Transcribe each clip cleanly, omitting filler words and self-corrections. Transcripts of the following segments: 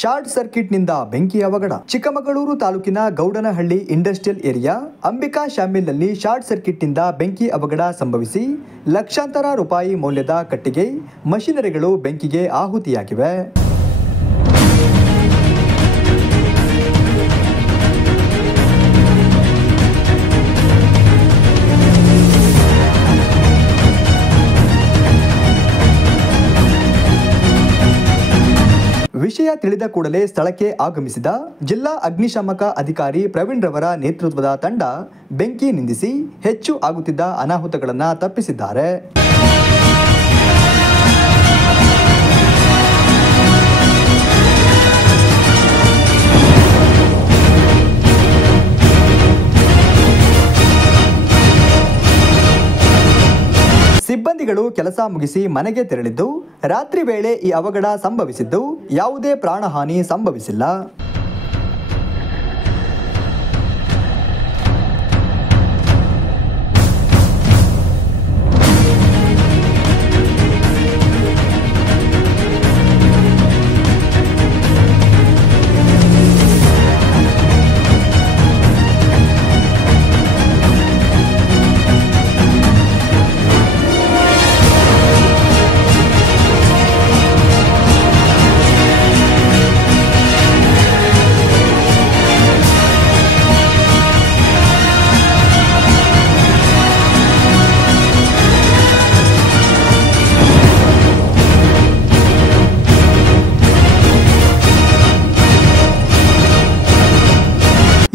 Short ಸರ್ಕ್ಯೂಟ್ನಿಂದ ಬೆಂಕಿ ಅವಘಡ. ಚಿಕ್ಕಮಗಳೂರು ತಾಲೂಕಿನ Gowdanahalli industrial area Ambika ಶಾಮಿಲ್ನಲ್ಲಿ short ಸರ್ಕ್ಯೂಟ್ನಿಂದ ಬೆಂಕಿ ಅವಘಡ ಸಂಭವಿಸಿ ಲಕ್ಷಾಂತರ ರೂಪಾಯಿ ಮೌಲ್ಯದ ಕಟ್ಟಿಗೆ ಮಷಿನರಿಗಳು ಬೆಂಕಿಗೆ ಆಹುತಿಯಾಗಿವೆ. ವಿಷಯ ತಿಳಿದ ಕೂಡಲೇ ಸ್ಥಳಕ್ಕೆ ಆಗಮಿಸಿದ ಜಿಲ್ಲಾ ಅಗ್ನಿಶಾಮಕ ಅಧಿಕಾರಿ ಪ್ರವೀಣ್ ರವರ ನೇತೃತ್ವದ ತಂಡ ಬೆಂಕಿ ನಿಂದಿಸಿ ಹೆಚ್ಚು ಆಗುತ್ತಿದ್ದ ಅನಾಹುತಗಳನ್ನು ತಪ್ಪಿಸಿದ್ದಾರೆ. ಸಿಬ್ಬಂದಿಗಳು ಕೆಲಸ ಮುಗಿಸಿ ಮನೆಗೆ ತೆರಳಿದ್ದು ರಾತ್ರಿ ವೇಳೆ ಈ ಅವಘಡ ಸಂಭವಿಸಿದ್ದು ಯಾವುದೇ ಪ್ರಾಣಹಾನಿ ಸಂಭವಿಸಿಲ್ಲ.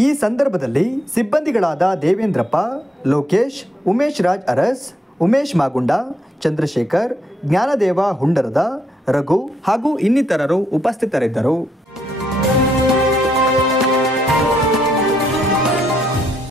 ಈ ಸಂದರ್ಭದಲ್ಲಿ ಸಿಬ್ಬಂದಿಗಳಾದ ದೇವೇಂದ್ರಪ್ಪ, ಲೋಕೇಶ್, ಉಮೇಶ್ ರಾಜ್ ಅರಸ್, ಉಮೇಶ್ ಮಾಗುಂಡ, ಚಂದ್ರಶೇಖರ್, ಜ್ಞಾನದೇವ ಹುಂಡರದ, ರಘು ಹಾಗೂ ಇನ್ನಿತರರು ಉಪಸ್ಥಿತರಿದ್ದರು.